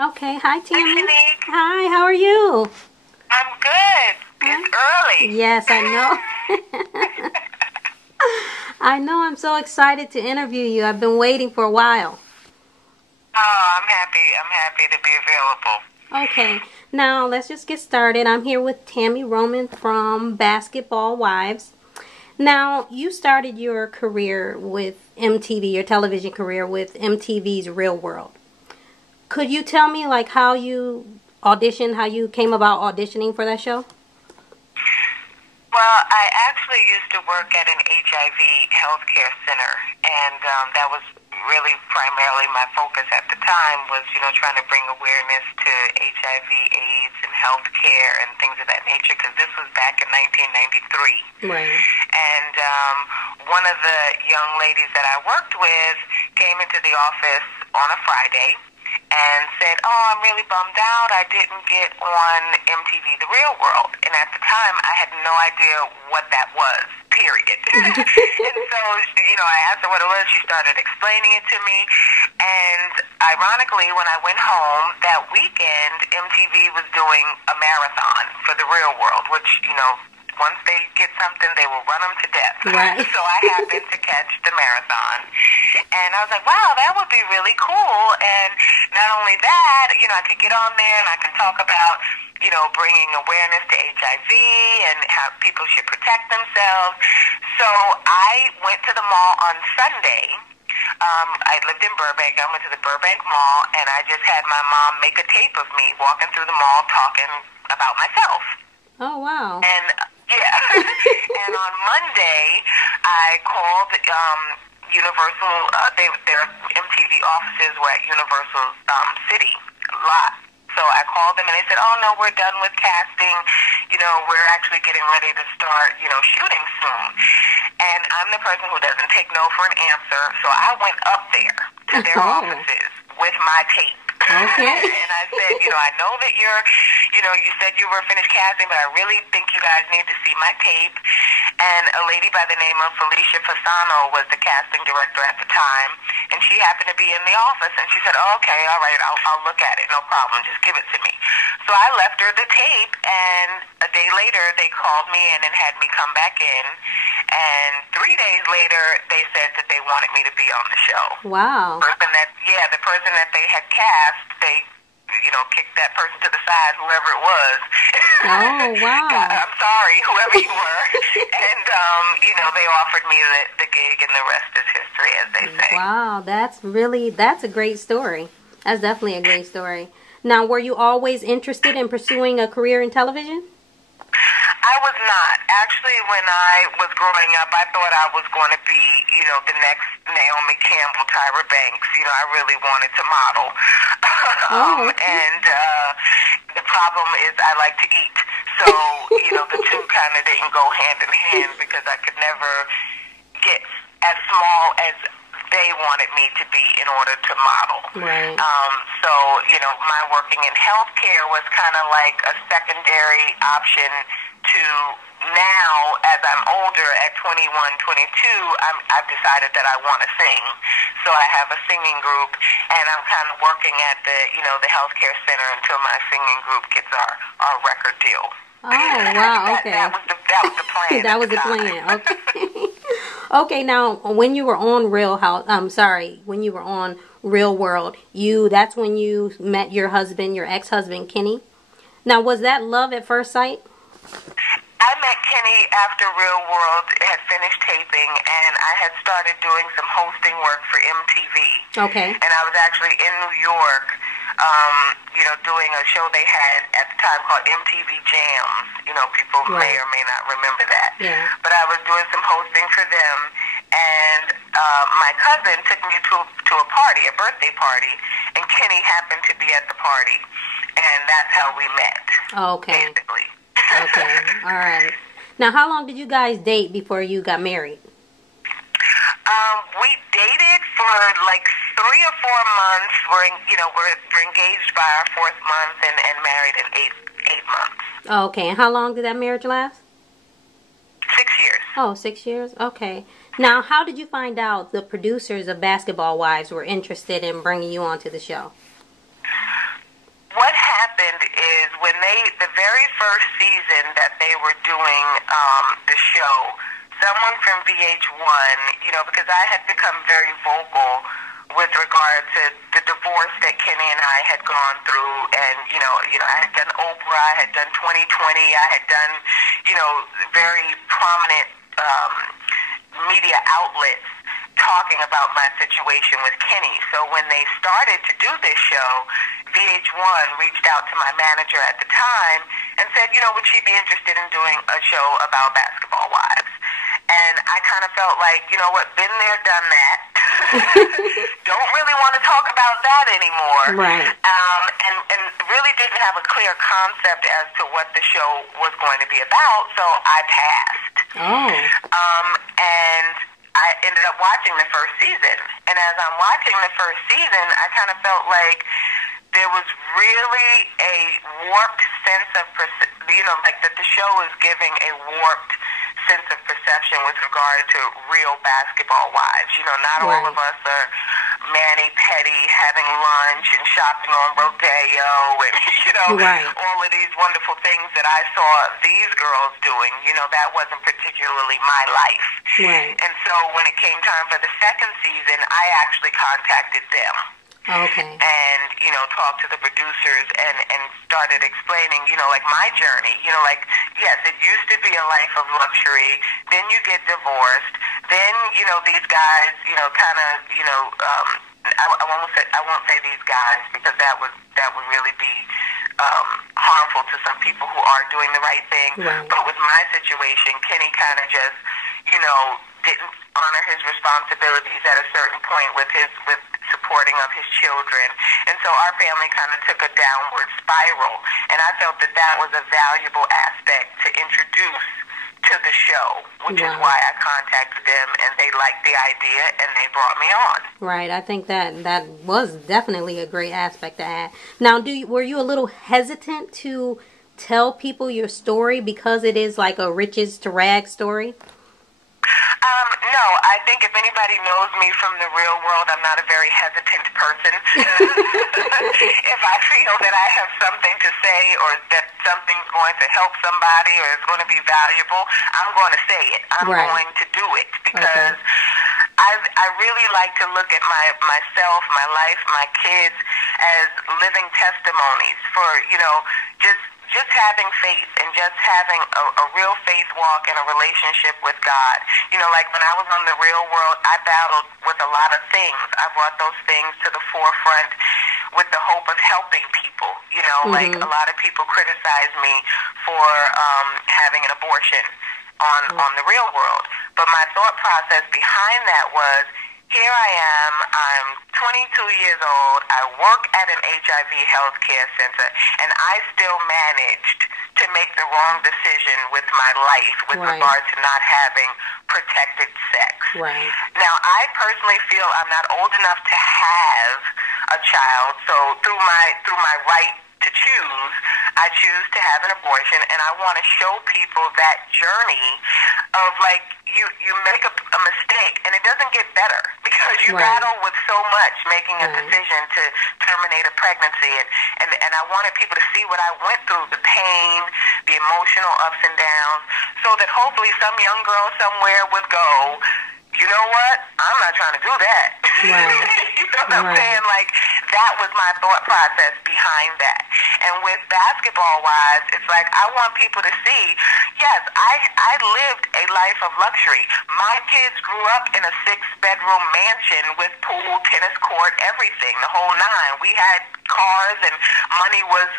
Okay, hi Hi, Tami. Shanique. Hi, how are you? I'm good. It's early. Yes, I know. I know, I'm so excited to interview you. I've been waiting for a while. Oh, I'm happy. I'm happy to be available. Okay, now let's just get started. I'm here with Tami Roman from Basketball Wives. Now, you started your career with MTV, your television career with MTV's Real World. Could you tell me like how you auditioned, how you came about auditioning for that show? Well, I actually used to work at an HIV healthcare center, and that was really primarily my focus at the time was, trying to bring awareness to HIV, AIDS, and healthcare and things of that nature, because this was back in 1993. Right. And one of the young ladies that I worked with came into the office on a Friday and said, "Oh, I'm really bummed out. I didn't get on MTV The Real World." And at the time, I had no idea what that was, period. And so, I asked her what it was. She started explaining it to me. And ironically, when I went home that weekend, MTV was doing a marathon for The Real World, which, once they get something, they will run them to death. Right. So I happened to catch the marathon. And I was like, wow, that would be really cool. And not only that, I could get on there and I can talk about, bringing awareness to HIV and how people should protect themselves. So I went to the mall on Sunday. I lived in Burbank. I went to the Burbank Mall, and I just had my mom make a tape of me walking through the mall talking about myself. Oh, wow. And yeah, and on Monday, I called Universal. Their MTV offices were at Universal City lot. So I called them, and they said, "Oh no, we're done with casting. We're actually getting ready to start, shooting soon." And I'm the person who doesn't take no for an answer, so I went up there to their offices with my tape. Okay. And I said, I know that you said you were finished casting, but I really think you guys need to see my tape. And a lady by the name of Felicia Fasano was the casting director at the time, and she happened to be in the office, and she said, "Oh, okay, all right, I'll look at it, no problem, just give it to me." So I left her the tape, and a day later they called me in and had me come back in, and 3 days later they said that they wanted me to be on the show. Wow. The person that they had cast, they kicked that person to the side, whoever it was. Oh, wow. I'm sorry, whoever you were. And, they offered me the gig, and the rest is history, as they say. Wow, that's a great story. That's definitely a great story. Now, were you always interested in pursuing a career in television? I was not. Actually, when I was growing up, I thought I was going to be, the next Naomi Campbell, Tyra Banks. I really wanted to model. And the problem is I like to eat. So, the two kind of didn't go hand in hand because I could never get as small as they wanted me to be in order to model. Right. So, my working in healthcare was kind of like a secondary option to now, as I'm older, at 21, 22, I've decided that I want to sing. So I have a singing group, and I'm kind of working at the healthcare center until my singing group gets our record deal. Oh, wow, okay. That was the plan. That was the plan, okay. Okay, now, when you were on when you were on Real World, that's when you met your husband, your ex-husband, Kenny. Now, was that love at first sight? I met Kenny after Real World had finished taping, and I had started doing some hosting work for MTV. Okay. And I was actually in New York, doing a show they had at the time called MTV Jams. People may or may not remember that. Yeah. But I was doing some hosting for them, and my cousin took me to a party, a birthday party, and Kenny happened to be at the party, and that's how we met. Okay. Basically. Okay, all right. Now, how long did you guys date before you got married? We dated for like 3 or 4 months. We're engaged by our 4th month and married in 8 months. Okay, and how long did that marriage last? 6 years. Oh, 6 years? Okay. Now, how did you find out the producers of Basketball Wives were interested in bringing you onto the show? the very first season that they were doing the show, someone from VH1, you know, because I had become very vocal with regard to the divorce that Kenny and I had gone through, and you know, I had done Oprah, I had done 2020, I had done, you know, very prominent media outlets talking about my situation with Kenny. So when they started to do this show, VH1 reached out to my manager at the time and said, you know, would she be interested in doing a show about basketball wives? And I kind of felt like, you know what, been there, done that. Don't really want to talk about that anymore. Right. And really didn't have a clear concept as to what the show was going to be about, so I passed. Oh. And I ended up watching the first season. And as I'm watching the first season, I kind of felt like there was really a warped sense of, you know, like that the show is giving a warped sense of perception with regard to real basketball wives. You know, not all of us are mani-pedi, having lunch and shopping on Rodeo and, you know, all of these wonderful things that I saw these girls doing. You know, that wasn't particularly my life. Right. And so when it came time for the second season, I actually contacted them. Okay. And, you know, talked to the producers and started explaining, you know, like my journey. You know, like, yes, it used to be a life of luxury. Then you get divorced. Then, you know, these guys, you know, kind of, you know, I won't say these guys because that would really be harmful to some people who are doing the right thing. Right. But with my situation, Kenny kind of just, you know, didn't honor his responsibilities at a certain point with supporting of his children. And so our family kind of took a downward spiral. And I felt that that was a valuable aspect to introduce to the show, which is why I contacted them, and they liked the idea, and they brought me on. Right. I think that was definitely a great aspect to add. Now, were you a little hesitant to tell people your story because it is like a riches to rags story? No, I think if anybody knows me from the real world, I'm not a very hesitant person. If I feel that I have something to say or that something's going to help somebody or is going to be valuable, I'm going to say it. I'm going to do it because I really like to look at myself, my life, my kids as living testimonies for, you know, just having faith and just having a real faith walk and a relationship with God. You know, like when I was on the real world, I battled with a lot of things. I brought those things to the forefront with the hope of helping people. You know, like a lot of people criticize me for having an abortion on the real world. But my thought process behind that was, here I am, I'm 22 years old, I work at an HIV healthcare center, and I still managed to make the wrong decision with my life with regard to not having protected sex. Right. Now, I personally feel I'm not old enough to have a child, so through my right to choose, I choose to have an abortion, and I want to show people that journey of, like, you make a mistake, and it doesn't get better because you battle with so much making a decision to terminate a pregnancy, and I wanted people to see what I went through, the pain, the emotional ups and downs, so that hopefully some young girl somewhere would go, you know what? I'm not trying to do that. Right. You know what I'm saying? Like, that was my thought process behind that. And with Basketball Wives, it's like I want people to see, yes, I lived a life of luxury. My kids grew up in a 6-bedroom mansion with pool, tennis court, everything, the whole nine. We had cars and money was,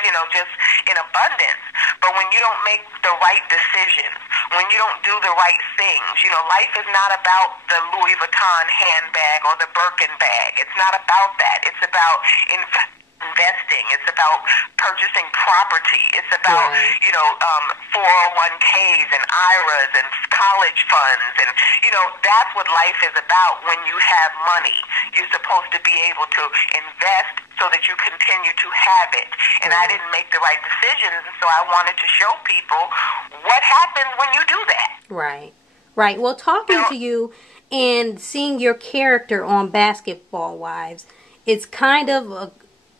you know, just in abundance. But when you don't make the right decisions, when you don't do the right things, you know, life is not about the Louis Vuitton handbag or the Birkin bag. It's not about that. It's about investing. It's about purchasing property. It's about, you know, 401ks and IRAs and college funds. And, you know, that's what life is about when you have money. You're supposed to be able to invest so that you continue to have it. And I didn't make the right decisions, and so I wanted to show people what happens when you do that. Right. Right. Well, talking to you and seeing your character on Basketball Wives, it's kind of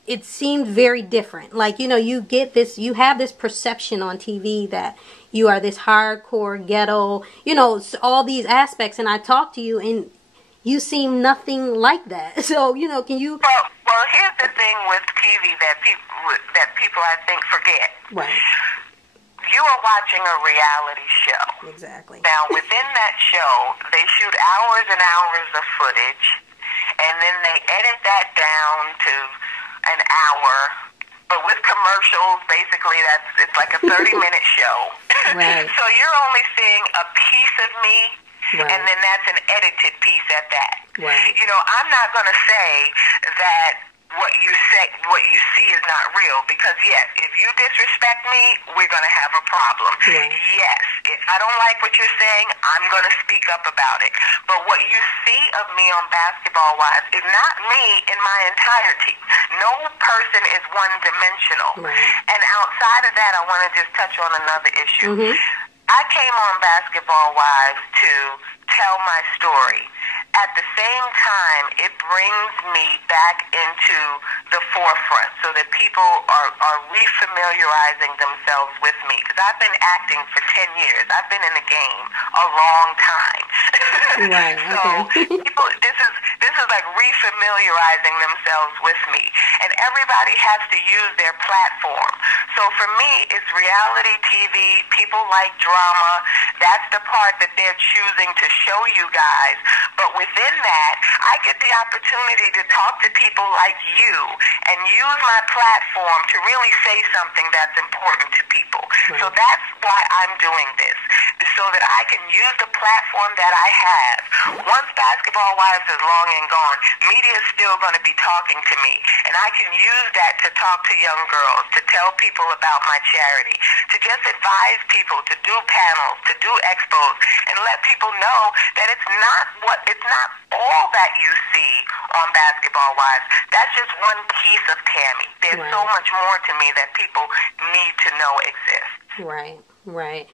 it seemed very different. Like, you know, you have this perception on TV that you are this hardcore ghetto, you know, all these aspects. And I talked to you, and you seem nothing like that. So, you know, can you? Well, here's the thing with TV that people I think forget. Right. You are watching a reality show. Exactly. Now, within that show, they shoot hours and hours of footage, and then they edit that down to an hour. But with commercials, basically, it's like a 30-minute show. Right. So you're only seeing a piece of me, right, and then that's an edited piece at that. Right. You know, I'm not going to say that what you see is not real, because yes, if you disrespect me, we're going to have a problem. Right. Yes, if I don't like what you're saying, I'm going to speak up about it. But what you see of me on Basketball Wives is not me in my entirety. No person is one-dimensional. Right. And outside of that, I want to just touch on another issue. Mm-hmm. I came on Basketball Wives to tell my story. At the same time, it brings me back into the forefront so that people are refamiliarizing themselves with me. Because I've been acting for 10 years. I've been in the game a long time. Right, so okay. people, this is like refamiliarizing themselves with me. And everybody has to use their platform. So for me, it's reality TV. People like drama. That's the part that they're choosing to show you guys. But within that, I get the opportunity to talk to people like you and use my platform to really say something that's important to people. Right. So that's why I'm doing this, so that I can use the platform that I have. Once Basketball Wives is long and gone, media is still going to be talking to me, and I can use that to talk to young girls, to tell people about my charity, to just advise people to do panels, to do expos, and let people know that it's not all that you see on Basketball Wives. That's just one piece of Tami. There's right. so much more to me that people need to know exists. Right, right.